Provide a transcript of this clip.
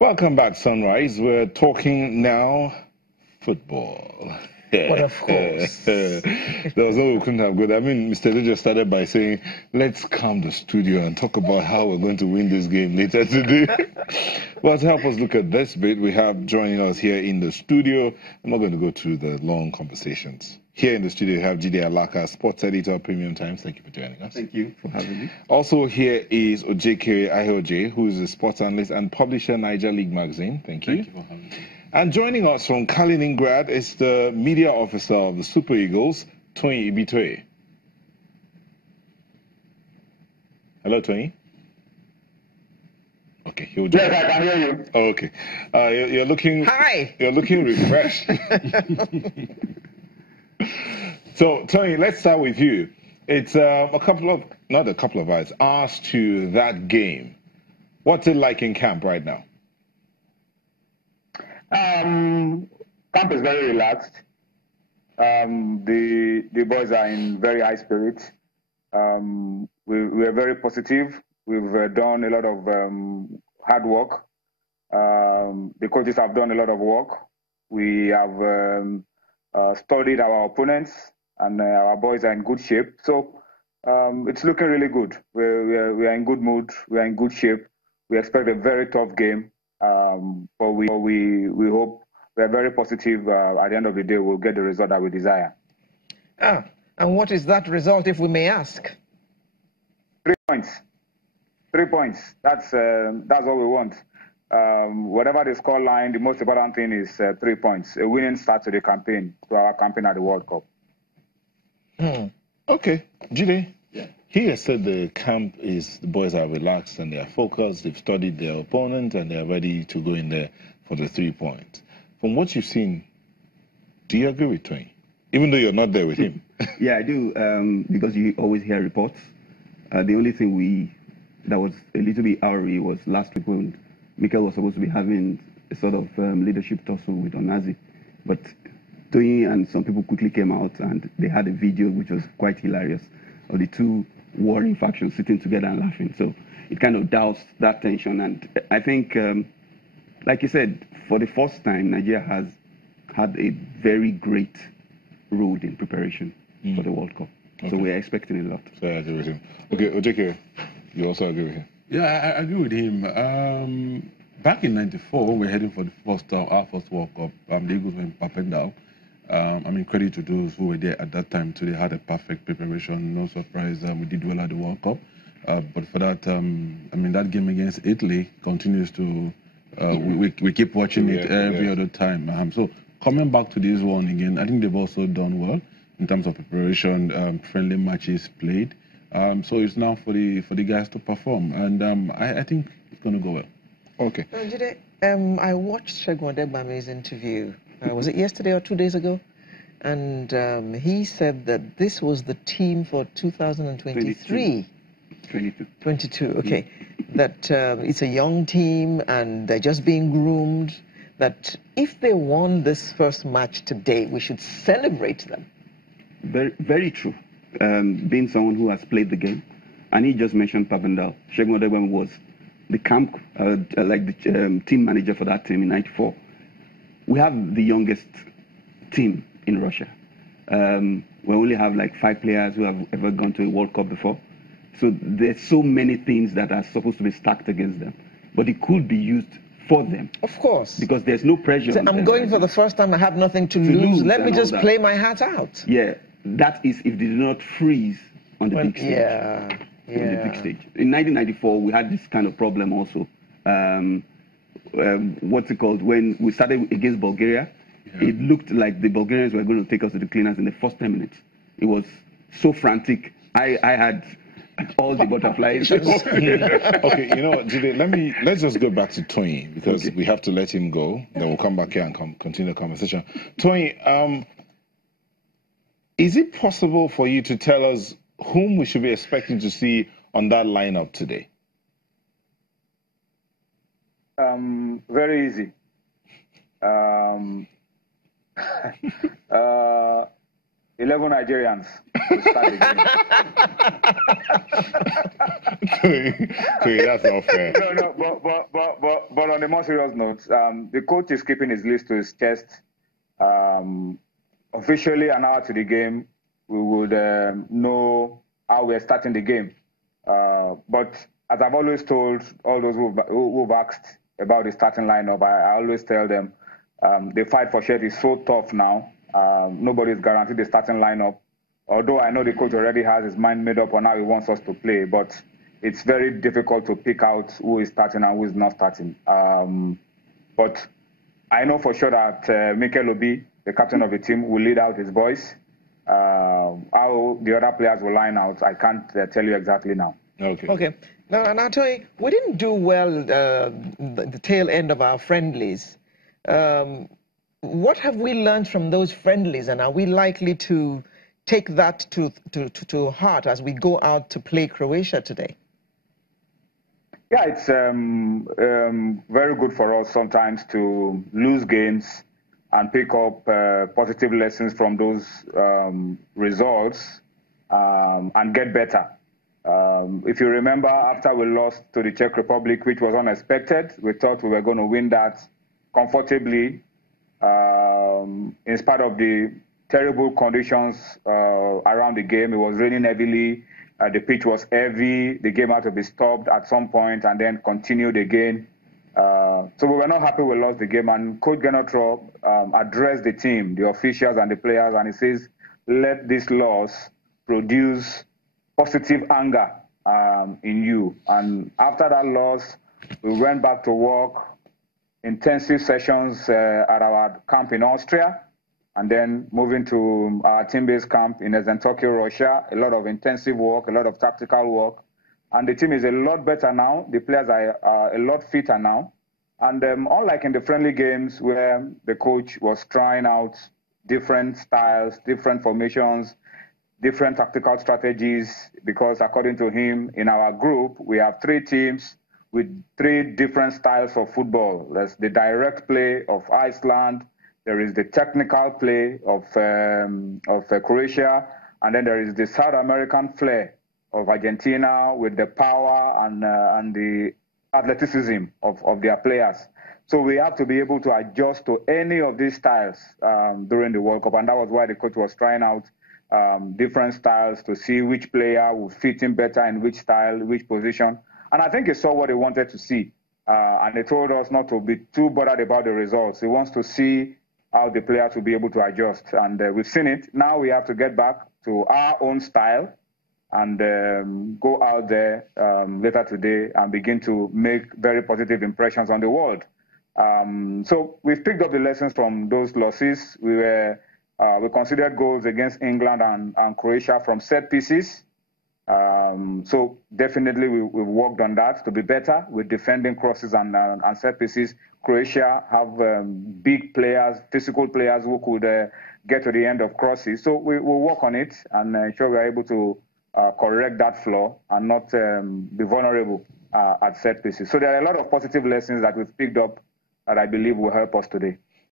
Welcome back, Sunrise. We're talking now football. But of course. There was no we couldn't have good. I mean, Mr. Lee just started by saying, let's calm the studio and talk about how we're going to win this game later today. Well, to help us look at this bit, we have joining us here in the studio. I'm not going to go through the long conversations. Here in the studio, we have Jide Alaka, sports editor, Premium Times. Thank you for joining us. Thank you for having me. Also here is Ojekere Ayoje, who is a sports analyst and publisher, Niger League Magazine. Thank you. Thank you for having me. And joining us from Kaliningrad is the media officer of the Super Eagles, Tony Ibitoye. Hello, Tony. Okay, he'll join. Yes, I can hear you. Oh, okay. You're looking. Hi. You're looking refreshed. So, Tony, let's start with you. It's not a couple of hours to that game. What's it like in camp right now? Camp is very relaxed. The boys are in very high spirits. We are very positive. We've done a lot of hard work. The coaches have done a lot of work. We have studied our opponents, and our boys are in good shape. So it's looking really good. We are in good mood. We are in good shape. We expect a very tough game. But we hope, we are very positive. At the end of the day, we'll get the result that we desire. And what is that result, if we may ask? 3 points. 3 points. That's what we want. Whatever the score line, the most important thing is 3 points. A winning start to the campaign, to our campaign at the World Cup. Okay, Jide. Yeah. He has said the boys are relaxed and they are focused. They've studied their opponent and they are ready to go in there for the 3 points. From what you've seen, do you agree with Twain? Even though you're not there with him. Yeah, I do, because you always hear reports. The only thing that was a little bit oury was last week when Mikel was supposed to be having a sort of leadership tussle with Onazi. But Tony and some people quickly came out and they had a video which was quite hilarious of the two warring factions sitting together and laughing. So it kind of doused that tension. And I think, like you said, for the first time, Nigeria has had a very great road in preparation for the World Cup. Okay. So we're expecting a lot. So I agree with him. Okay, Ojekere, you also agree with him? Yeah, I agree with him. Back in '94, when we were heading for our first World Cup, the Eagles were in Papendal. Credit to those who were there at that time. So they had a perfect preparation. No surprise, we did well at the World Cup. But for that, that game against Italy continues to. We keep watching it every other time. So coming back to this one again, I think they've also done well in terms of preparation, friendly matches played. So it's now for the guys to perform, and I think it's going to go well. Okay. Jide, I watched Segun Odegbami's interview. Was it yesterday or 2 days ago? And he said that this was the team for 2023. 22, okay. That it's a young team and they're just being groomed. That if they won this first match today, we should celebrate them. Very, very true. Being someone who has played the game, and he just mentioned Papendal. Segun Odegbami was the camp, team manager for that team in '94. We have the youngest team in Russia. We only have like 5 players who have ever gone to a World Cup before. So there's so many things that are supposed to be stacked against them. But it could be used for them. Of course. Because there's no pressure. So I'm going for the first time. I have nothing to lose. Let me just play my heart out. Yeah, that is if they do not freeze on the big stage. Yeah. On the big stage. In 1994, we had this kind of problem also. What's it called? When we started against Bulgaria, it looked like the Bulgarians were going to take us to the cleaners in the first 10 minutes. It was so frantic. I had all the butterflies. Okay, you know what, Jide, let's just go back to Tony, because we have to let him go. Then we'll come back here and continue the conversation. Tony, is it possible for you to tell us whom we should be expecting to see on that lineup today? Very easy. 11 Nigerians to start the game. That's not fair. No, but on a more serious note, the coach is keeping his list to his chest. Officially, an hour to the game, we would know how we're starting the game. But as I've always told all those who've asked about the starting lineup, I always tell them the fight for shirt is so tough now. Nobody's guaranteed the starting lineup. Although I know the coach already has his mind made up on how he wants us to play, but it's very difficult to pick out who is starting and who is not starting. But I know for sure that Mikel Obi, the captain of the team, will lead out his boys. How the other players will line out, I can't tell you exactly now. Okay. Now, Toy, we didn't do well the tail end of our friendlies. What have we learned from those friendlies, and are we likely to take that to heart as we go out to play Croatia today? Yeah, it's very good for us sometimes to lose games and pick up positive lessons from those results and get better. If you remember, after we lost to the Czech Republic, which was unexpected, we thought we were going to win that comfortably in spite of the terrible conditions around the game. It was raining heavily. The pitch was heavy. The game had to be stopped at some point and then continued again. So we were not happy we lost the game. And Coach Genotro addressed the team, the officials and the players, and he says, let this loss produce positive anger in you. And after that loss, we went back to work, intensive sessions at our camp in Austria, and then moving to our team-based camp in Ibitoye, Russia. A lot of intensive work, a lot of tactical work. And the team is a lot better now. The players are a lot fitter now. And unlike in the friendly games where the coach was trying out different styles, different formations, different tactical strategies, because according to him, in our group, we have 3 teams with 3 different styles of football. There's the direct play of Iceland, there is the technical play of Croatia, and then there is the South American flair of Argentina with the power and the athleticism of their players. So we have to be able to adjust to any of these styles during the World Cup, and that was why the coach was trying out different styles to see which player would fit in better in which style, which position. And I think he saw what he wanted to see. And he told us not to be too bothered about the results. He wants to see how the players will be able to adjust. And we've seen it. Now we have to get back to our own style and go out there later today and begin to make very positive impressions on the world. So we've picked up the lessons from those losses. We considered goals against England and Croatia from set pieces. So definitely we've worked on that to be better with defending crosses and set pieces. Croatia have big players, physical players who could get to the end of crosses. So we'll work on it and ensure we're able to correct that flaw and not be vulnerable at set pieces. So there are a lot of positive lessons that we've picked up that I believe will help us today.